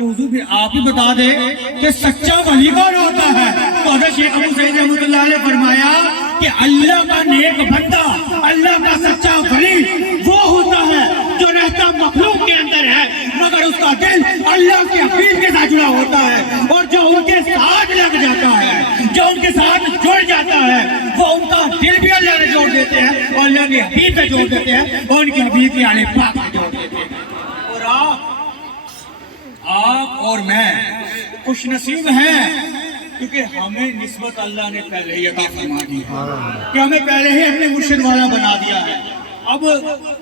تو حضور بھی آپ ہی بتا دے کہ سچا ولی کون ہوتا ہے؟ تو حضرت شیخ ابو سعید رحمۃ اللہ علیہ فرمایا کہ اللہ کا نیک بندہ، اللہ کا سچا ولی وہ ہوتا ہے جو رہتا مخلوق کے اندر ہے مگر اس کا دل اللہ کے حبیب کے ساتھ جڑا ہوتا ہے، اور جو ان کے ساتھ لگ جاتا ہے، جو ان کے ساتھ جڑ جاتا ہے، وہ ان کا دل بھی اللہ نے جوڑ دیتے ہیں اور اللہ کے حبیب سے جوڑ دیتے ہیں اور ان کے حبیب کے آل پاک سے جوڑ دیتے ہیں۔ اور آپ اور میں خوش نصیب ہیں کیونکہ ہمیں نسبت اللہ نے پہلے ہی عطا فرما دی ہے کہ ہمیں پہلے ہی اپنے مرشد والا بنا دیا ہے۔ اب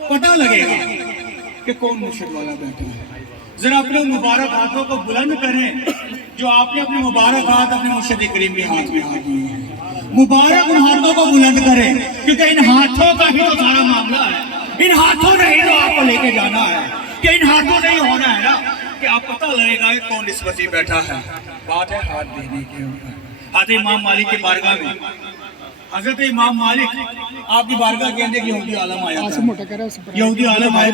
پتہ لگے گا کہ کون مرشد والا بیٹھا ہے۔ ذرا اپنے مبارک ہاتھوں کو بلند کریں جو آپ نے اپنے مبارک ہاتھ اپنے مرشد کریم کے ہاتھ میں ہاتھ دیے ہیں۔ مبارک ان ہاتھوں کو بلند کریں کیونکہ ان ہاتھوں کا ہی تو سارا معاملہ ہے، ان ہاتھوں نے ہی تو آپ کو لے کے جانا ہے، کہ ان ہاتھوں سے ہی ہونا ہے نا کہ آپ پتہ لگے گا کہ کون نسبتی بیٹھا ہے۔ بات ہے ہاتھ دینے کے اوپر۔ حضرت امام مالک کی بارگاہ میں حضرت امام مالک آپ کی بارگاہ کے اندر یہودی عالم آیا تھا، یہودی عالم آیا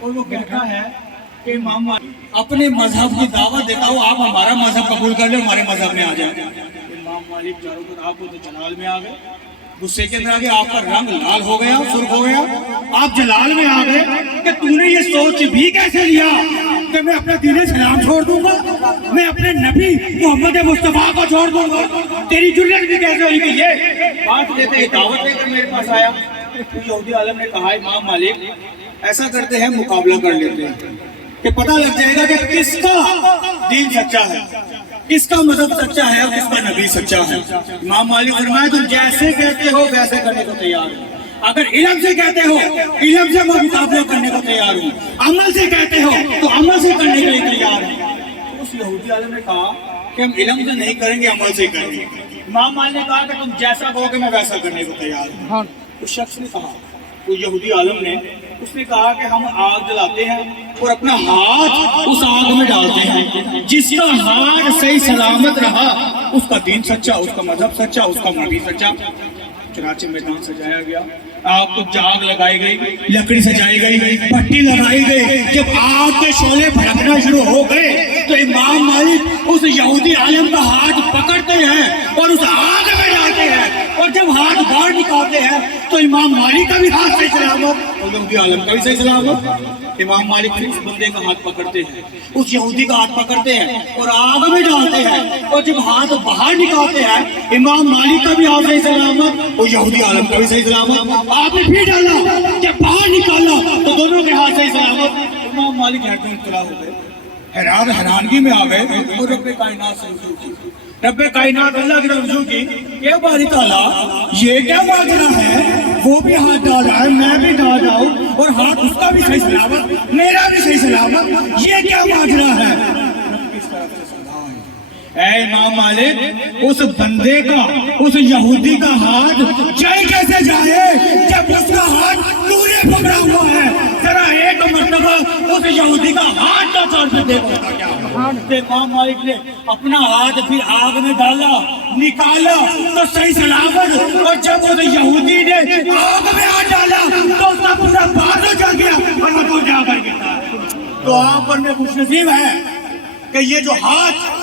اور وہ کہتا ہے کہ امام مالک اپنے مذہب کی دعوت دیتا ہوں، آپ ہمارا مذہب قبول کر لیں، ہمارے مذہب میں آ جائیں۔ امام مالک چاروں طرف آپ کو تو جلال میں آ گئے، غصے کے اندر آگے آپ کا رنگ لال ہو گیا، سرخ ہو گیا، آپ جلال میں آ گئے کہ تو نے یہ سوچ بھی کیسے لیا کہ میں اپنا دین اسلام چھوڑ دوں گا، میں اپنے نبی محمد مصطفیٰ کو چھوڑ دوں گا، تیری جرت بھی کیسے ہوئی کہ یہ بات لیتے ہیں دعوت لے کر میرے پاس آیا۔ یہودی عالم نے کہا امام مالک ایسا کرتے ہیں مقابلہ کر لیتے ہیں کہ پتہ لگ جائے گا کہ کس کا دین سچا ہے، کس کا مذہب سچا ہے اور کس کا نبی سچا ہے۔ امام مالک فرمایا تم جیسے کہتے ہو ویسے کرنے کو تیار ہوں، اگر علم سے کہتے ہو علم سے میں مقابلہ کرنے کو تیار ہوں، عمل سے کہتے ہو تو عمل سے کرنے کے لیے تیار ہوں۔ اس یہودی عالم نے کہا کہ ہم علم سے نہیں کریں گے، عمل سے کریں گے۔ امام مالک نے کہا کہ تم جیسا کہو کہ میں ویسا کرنے کو تیار ہوں۔ اس شخص نے کہا، وہ یہودی عالم نے اس نے کہا کہ ہم آگ جلاتے ہیں اور اپنا ہاتھ اس آگ میں ڈالتے ہیں، جس کا ہاتھ صحیح سلامت رہا اس کا دین سچا، اس کا مذہب سچا، اس کا نبی سچا۔ چنانچہ میدان سجایا گیا، آگ کو جاگ لگائی گئی، لکڑی سجائی گئی، پٹی لگائی گئی۔ جب آگ کے شعلے بھڑکنا شروع ہو گئے تو امام مالک اس یہودی عالم کا ہاتھ پکڑتے ہیں اور اس آگ میں ڈالتے ہیں، اور جب ہاتھ باہر نکالتے ہیں تو امام مالک کا بھی ہاتھ صحیح سلامت اور یہودی عالم کا بھی صحیح سلامت۔ امام مالک پھر اس بندے کا ہاتھ پکڑتے ہیں، اس یہودی کا ہاتھ پکڑتے ہیں اور آگ میں ڈالتے ہیں، اور جب ہاتھ باہر نکالتے ہیں امام مالک کا بھی ہاتھ صحیح سلامت اور یہودی عالم کا بھی صحیح سلامت۔ آپ نے پھر ڈالا، جب باہر نکالا تو دونوں کے ہاتھ صحیح سلامت۔ امام مالک حیرت میں مبتلا ہو گئے، حیرانگی میں آ گئے اور رب کائنات سے رجوع کی، رب کائنات اللہ کی رجوع کی کہ باری تعالیٰ یہ کیا ماجرا ہے، وہ بھی ہاتھ ڈال رہا ہے، میں بھی ڈال رہا ہوں، اور ہاتھ اس کا بھی صحیح سلامت، میرا بھی صحیح سلامت، یہ کیا ماجرا ہے۔ اے امام مالک اس بندے کا، اس یہودی کا ہاتھ چل کیسے جائے جب اس کا ہاتھ تو نے پکڑا ہوا ہے؟ ذرا ایک مرتبہ اس یہودی کا ہاتھ تو چل کے دیکھو کیا۔ امام مالک نے اپنا ہاتھ پھر آگ میں ڈالا، نکالا تو صحیح سلامت، اور جب اس یہودی نے آگ میں ہاتھ ڈالا تو اس کا پورا بازو جل گیا اور وہ تو جا کر گرا۔ تو آپ پر میں خوش نصیب ہے کہ یہ جو ہاتھ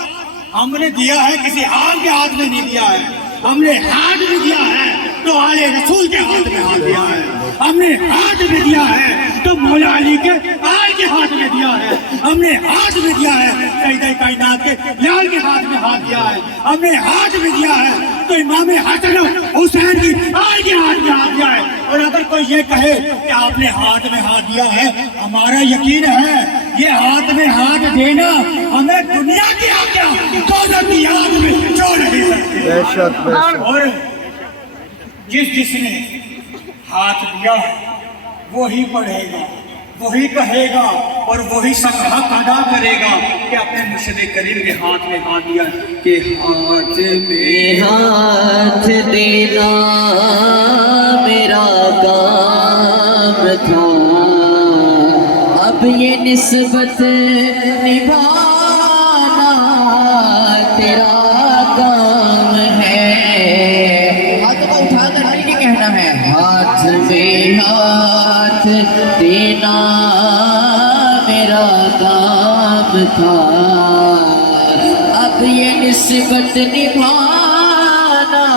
ہم نے دیا ہے کسی عام کے ہاتھ میں نہیں دیا ہے، ہم نے ہاتھ بھی دیا ہے تو آل رسول کے ہاتھ میں ہاتھ دیا ہے، ہم نے ہاتھ بھی دیا ہے تو مولا علی کے آل کے ہاتھ میں دیا ہے، ہم نے ہاتھ بھی دیا ہے سیدہ کائنات کے لال کے ہاتھ میں ہاتھ دیا ہے، ہم نے ہاتھ بھی دیا ہے تو امام حسن حسین کی آل کے ہاتھ میں ہاتھ دیا ہے۔ اور اگر کوئی یہ کہے کہ آپ نے ہاتھ میں ہاتھ دیا ہے، ہمارا یقین ہے یہ ہاتھ میں ہاتھ دینا ہمیں دنیا کی آگیا دولت کی آگ میں چھوڑ نہیں سکتے۔ اور جس نے ہاتھ دیا وہی پڑھے گا، وہی کہے گا اور وہی سب حق ادا کرے گا کہ اپنے مرشد کریم کے ہاتھ میں ہاتھ دیا کہ ہاتھ میں ہاتھ دینا میرا کام تھا، اب یہ نسبت نبھانا تیرا کام ہے۔ ہاتھ کو اٹھا کر مل کے کہنا ہے، ہاتھ میں ہاتھ دینا میرا کام تھا، اب یہ نسبت نبھانا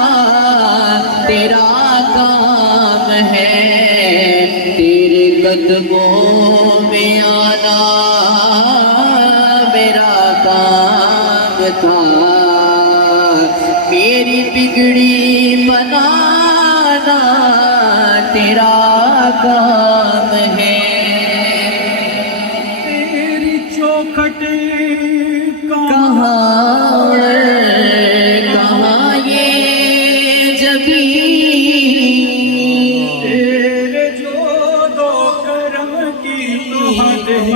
تیرا کام ہے، تیرے قدموں میں آنا میرا کام تھا، میری بگڑی بنانا تیرا کام ہے، تیری چوکھٹ کہاں یہ جبیں تیرے جو دو کرم کی تو حد ہی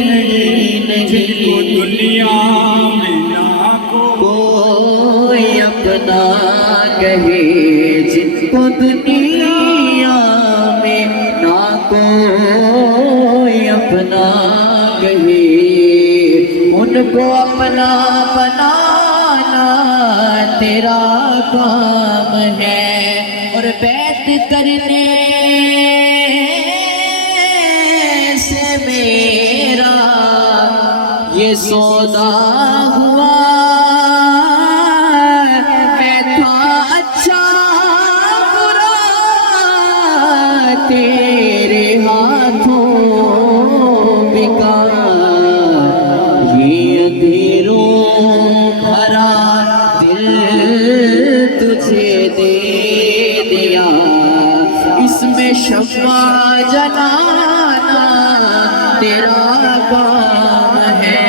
نہیں، جن کو دنیا میں نہ کوئی اپنا کہے، جن کو دنیا میں نہ کوئی اپنا کہے، ان کو اپنا بنانا تیرا کام ہے، اور بیعت کرنے سے میرا یہ سودا ہوا، میں تھا اچھا برا تیرے ہاتھوں بکا، یہ اندھیروں بھرا دل تجھے دے دیا، اس میں شمع جلانا تیرا کام ہے،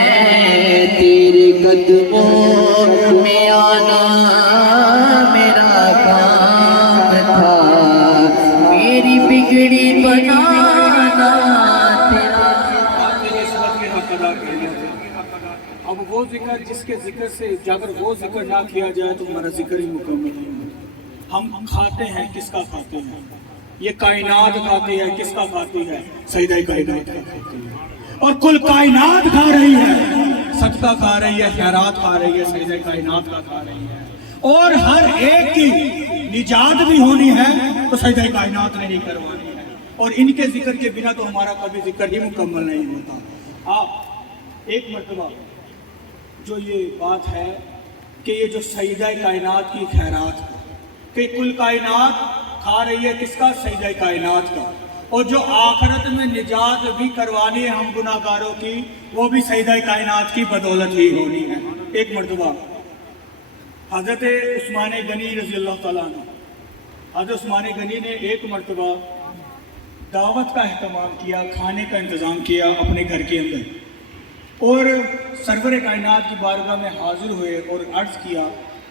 تیرے قدموں میں آنا میرا کام تھا، میری بگڑی بنانا تیرا اب وہ ذکر جس کے ذکر سے اگر وہ ذکر نہ کیا جائے تو ہمارا ذکر ہی مکمل نہیں ہوتا۔ ہم کھاتے ہیں کس کا کھاتے ہیں؟ یہ کائنات کھاتی ہے، کس کا کھاتی ہے؟ سیدہ کائنات کا کھاتی ہے، اور کل کائنات کھا رہی ہے، صدقہ کھا رہی ہے، خیرات کھا رہی ہے، سیدہ کائنات کا کھا رہی ہے، اور ہر ایک کی نجات بھی ہونی ہے تو سیدہ کائنات نے ہی کروانی ہے، اور ان کے ذکر کے بنا تو ہمارا کبھی ذکر ہی مکمل نہیں ہوتا۔ آپ ایک مرتبہ جو یہ بات ہے کہ یہ جو سیدہ کائنات کی خیرات کہ کل کائنات کھا رہی ہے کس کا؟ سیدہ کائنات کا، اور جو آخرت میں نجات بھی کروانی ہے ہم گناہ گاروں کی، وہ بھی سیدہ کائنات کی بدولت ہی ہونی ہے۔ ایک مرتبہ حضرت عثمان غنی رضی اللہ تعالیٰ عنہ، حضرت عثمان غنی نے ایک مرتبہ دعوت کا اہتمام کیا، کھانے کا انتظام کیا اپنے گھر کے اندر، اور سرور کائنات کی بارگاہ میں حاضر ہوئے اور عرض کیا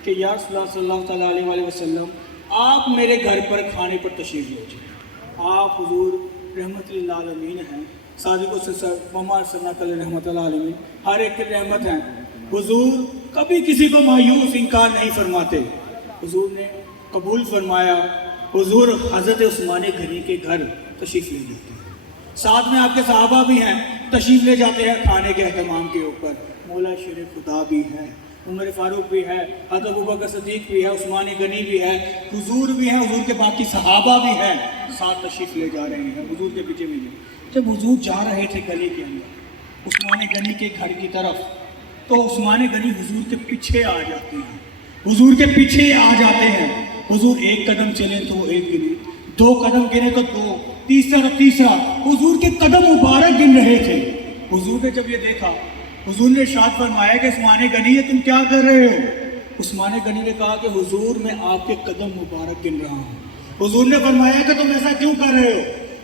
کہ یا رسول اللہ صلی اللہ تعالیٰ علیہ وسلم آپ میرے گھر پر کھانے پر تشریف لے جائیں۔ آپ حضور رحمت اللہ عالمین ہیں، صادق سے محمد صلی اللہ علیہ رحمت اللہ عالمین، ہر ایک کی رحمت ہیں، حضور کبھی کسی کو مایوس انکار نہیں فرماتے، حضور نے قبول فرمایا، حضور حضرت عثمان غنی کے گھر تشریف لے جاتے ہیں، ساتھ میں آپ کے صحابہ بھی ہیں، تشریف لے جاتے ہیں کھانے کے اہتمام کے اوپر، مولا شیر خدا بھی ہے، عمر فاروق بھی ہے، حضرت ابوبکر صدیق بھی ہے، عثمان غنی بھی ہے، حضور بھی ہیں، حضور کے باقی صحابہ بھی ہیں، ساتھ تشریف لے جا رہے ہیں، حضور کے پیچھے بھی ہیں۔ جب حضور جا رہے تھے گلی کے اندر عثمان غنی کے گھر کی طرف، تو عثمان غنی حضور کے پیچھے آ جاتے ہیں، حضور کے پیچھے آ جاتے ہیں، حضور ایک قدم چلے تو ایک گنے، دو قدم گنے تو دو، تیسرا، حضور کے قدم مبارک گن رہے تھے۔ حضور نے جب یہ دیکھا، حضور نے ارشاد فرمایا کہ عثمان غنی یہ تم کیا کر رہے ہو؟ عثمان غنی نے کہا کہ حضور میں آپ کے قدم مبارک گن رہا ہوں۔ حضور نے فرمایا کہ تم ایسا کیوں کر رہے ہو؟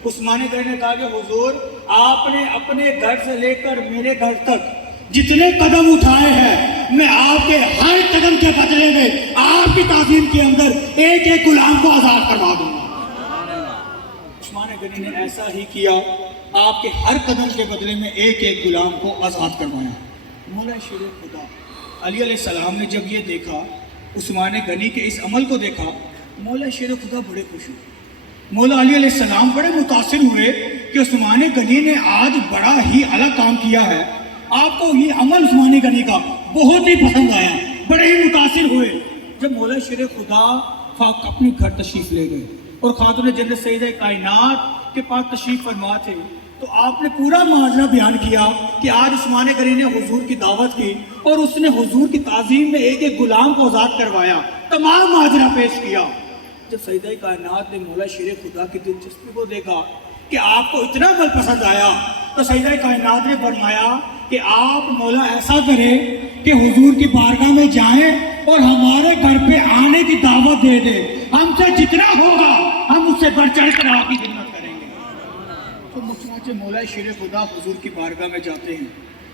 عثمان غنی نے کہا کہ حضور آپ نے اپنے گھر سے لے کر میرے گھر تک جتنے قدم اٹھائے ہیں، میں آپ کے ہر قدم کے بدلے میں آپ کی تعظیم کے اندر ایک ایک غلام کو آزاد کروا دوں گا۔ عثمان غنی نے ایسا ہی کیا، آپ کے ہر قدم کے بدلے میں ایک ایک غلام کو آزاد کروایا۔ مولا شیر خدا علی علیہ السلام نے جب یہ دیکھا، عثمان غنی کے اس عمل کو دیکھا، مولا شیر خدا بڑے خوش ہوئے، مولا علی علیہ السلام بڑے متاثر ہوئے کہ عثمان غنی نے آج بڑا ہی اعلیٰ کام کیا ہے، آپ کو یہ عمل عثمان غنی کا بہت ہی پسند آیا، بڑے ہی متاثر ہوئے۔ جب مولا شیر خدا اپنے گھر تشریف لے گئے اور خاتون جنت سیدہ کائنات کے پاس تشریف فرما تھے، تو آپ نے پورا ماجرا بیان کیا کہ آج عثمان غنی نے حضور کی دعوت کی اور اس نے حضور کی تعظیم میں ایک ایک غلام کو آزاد کروایا، تمام ماجرا پیش کیا۔ جب سیدہ کائنات نے مولا شیر خدا کی دلچسپی کو دیکھا کہ آپ کو اتنا عمل پسند آیا، تو سیدہ کائنات نے فرمایا کہ آپ مولا ایسا کریں کہ حضور کی بارگاہ میں جائیں اور ہمارے گھر پہ آنے کی دعوت دے دیں، ہم سے جتنا ہوگا ہم اس سے بڑھ چڑھ کر آپ کی خدمت کریں گے۔ تو چنانچہ مولا شیر خدا حضور کی بارگاہ میں جاتے ہیں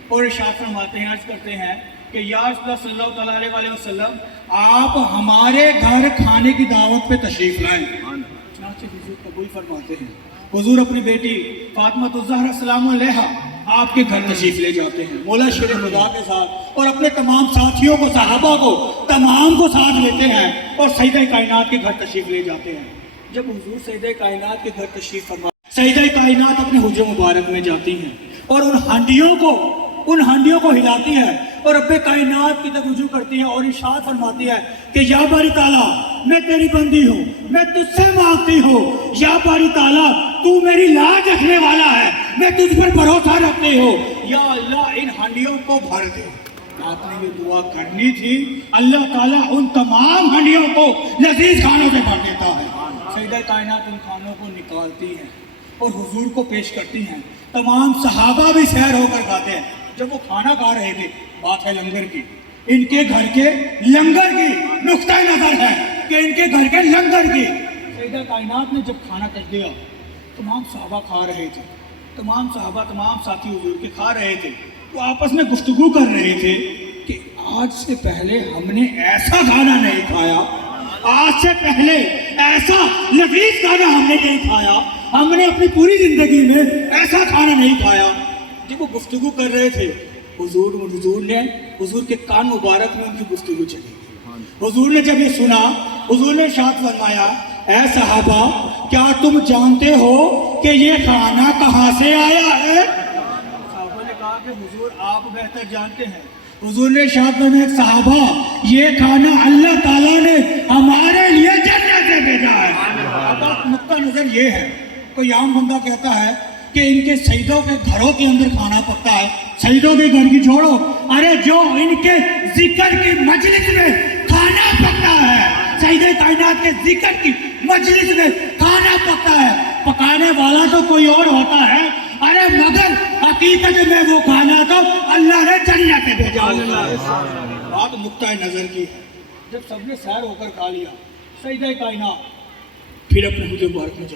اور ارشاد فرماتے ہیں، عرض کرتے ہیں کہ یا رسول اللہ صلی اللہ تعالیٰ علیہ وسلم آپ ہمارے گھر کھانے کی دعوت پہ تشریف لائیں۔ چنانچہ حضور قبول فرماتے ہیں، حضور اپنی بیٹی فاطمہ الزہرا السلام علیہا آپ کے گھر تشریف لے جاتے ہیں مولا شیر خدا کے ساتھ، اور اپنے تمام ساتھیوں کو، صحابہ کو، تمام کو ساتھ لیتے ہیں اور سیدہ کائنات کے گھر تشریف لے جاتے ہیں۔ جب حضور سیدہ کائنات کے گھر تشریف فرما، سیدہ کائنات اپنے حجرے مبارک میں جاتی ہیں اور ان ہنڈیوں کو ہلاتی ہے اور رب کائنات کی طرف رجوع کرتی ہے اور ارشاد فرماتی ہے کہ یا باری تعالیٰ میں تیری بندی ہوں، میں تجھ سے مانگتی ہوں، یا باری تعالیٰ تو میری لاج رکھنے والا ہے، میں تجھ پر بھروسہ رکھتی ہوں، یا اللہ ان ہنڈیوں کو بھر دے۔ آپ نے یہ دعا کرنی تھی، اللہ تعالیٰ ان تمام ہنڈیوں کو لذیذ کھانوں سے بھر دیتا ہے۔ سیدہ کائنات ان کھانوں کو نکالتی ہیں اور حضور کو پیش کرتی ہیں، تمام صحابہ بھی سیر ہو کر کھاتے ہیں۔ جب وہ کھانا کھا رہے تھے، بات ہے لنگر کی، ان کے گھر کے لنگر کی، نقطہ نظر ہے کہ ان کے گھر کے لنگر کی۔ سیدہ کائنات نے جب کھانا کر دیا، تمام صحابہ کھا رہے تھے، تمام صحابہ، تمام ساتھی حضور کے کھا رہے تھے، وہ آپس میں گفتگو کر رہے تھے کہ آج سے پہلے ہم نے ایسا کھانا نہیں کھایا، آج سے پہلے ایسا لذیذ کھانا ہم نے نہیں کھایا، ہم نے اپنی پوری زندگی میں ایسا کھانا نہیں کھایا۔ جب وہ گفتگو کر رہے تھے، حضور کے کان مبارک میں ان کی گفتگو چلی گئی۔ حضور نے جب یہ سنا، حضور نے ارشاد فرمایا، اے صحابہ کیا تم جانتے ہو کہ یہ کھانا کہاں سے آیا ہے؟ صحابہ نے کہا کہ حضور آپ بہتر جانتے ہیں۔ حضور نے ارشاد فرمایا، صحابہ یہ کھانا اللہ تعالیٰ نے ہمارے لیے جنت سے بھیجا ہے۔ اب نقطہ نظر یہ ہے، کوئی عام بندہ کہتا ہے کہ ان کے سیدوں کے گھروں کے اندر کھانا پکتا ہے، سیدوں کے گھر کی چھوڑو، ارے جو ان کے ذکر کی مجلس میں کھانا پکتا ہے، سیدہ کائنات کے ذکر کی مجلس میں کھانا پکتا ہے، پکانے والا تو کوئی اور ہوتا ہے، ارے مگر حقیقت میں وہ کھانا تو اللہ نے جنت سے بھیجا ہوتا ہے۔ بات نقطہ نظر کی ہے۔ جب سب نے سیر ہو کر کھا لیا، سیدہ کائنات پھر اپنے حجرے مبارک میں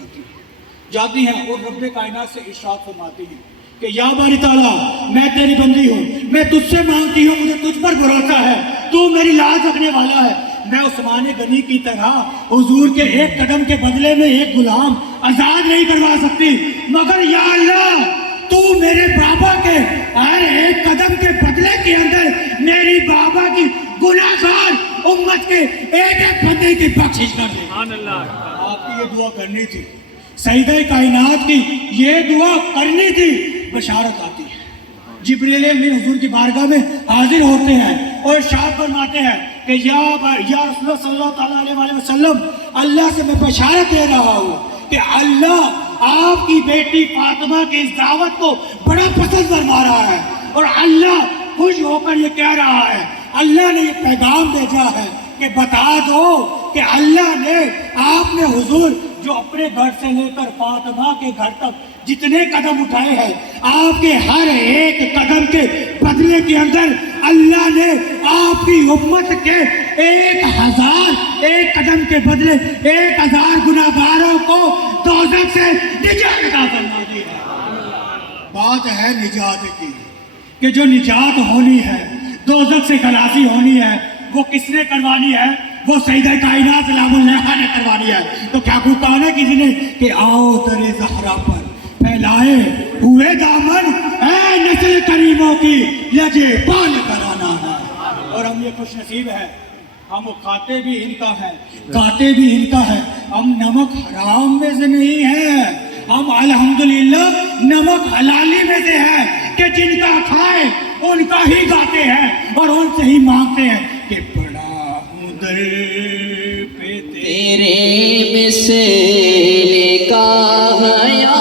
جاتی ہیں اور رب کائنات سے ارشاد فرماتی ہیں کہ یا باری تعالیٰ میں تیری بندی ہوں، میں تجھ سے مانگتی ہوں، مجھے تجھ پر بھروسہ ہے، تو میری لاج رکھنے والا ہے، میں عثمان غنی کی طرح حضور کے ایک قدم کے بدلے میں ایک غلام آزاد نہیں کروا سکتی، مگر یا اللہ تو میرے بابا کے ہر ایک قدم کے بدلے کے اندر میری بابا کی گناہ گار امت کے ایک ایک بندے کی بخشش کر دے۔ آپ کی یہ دعا کرنی تھی، سیدہ کائنات کی یہ دعا کرنی تھی۔ بشارت آتی ہے، جبریل امین حضور کی بارگاہ میں حاضر ہوتے ہیں اور ارشاد فرماتے ہیں کہ یا رسول اللہ صلی اللہ تعالیٰ علیہ وسلم، اللہ سے میں بشارت دے رہا ہوں کہ اللہ آپ کی بیٹی فاطمہ کی اس دعوت کو بڑا پسند فرما رہا ہے، اور اللہ خوش ہو کر یہ کہہ رہا ہے، اللہ نے یہ پیغام بھیجا ہے کہ بتا دو کہ اللہ نے آپ نے حضور جو اپنے گھر سے لے کر فاطمہ کے گھر تک جتنے قدم اٹھائے ہیں، آپ کے ہر ایک قدم کے بدلے کے اندر اللہ نے آپ کی امت کے 1000 قدم کے بدلے 1000 گناہگاروں کو دوزخ سے نجات عطا فرما دی ہے۔ بات ہے نجات کی کہ جو نجات ہونی ہے، دوزخ سے خلاصی ہونی ہے، وہ کس نے کروانی ہے؟ وہ سیدہ کائنات سلام اللہ نے کروانی ہے۔ تو کیا کو کہا کسی نے کہ آؤ در زہرا پر پھیلائے ہوئے دامن، اے نسل کریموں کی لجے پال کرانا ہے۔ اور ہم یہ خوش نصیب ہے، ہم کھاتے بھی ان کا ہے، کھاتے بھی ان کا ہے، ہم نمک حرام میں سے نہیں ہے، ہم الحمدللہ نمک حلالی میں سے ہے کہ جن کا کھائے ان کا ہی گاتے ہیں اور ان سے ہی مانگتے ہیں کہ پڑا ہوں در پہ تیرے مثل کا حیا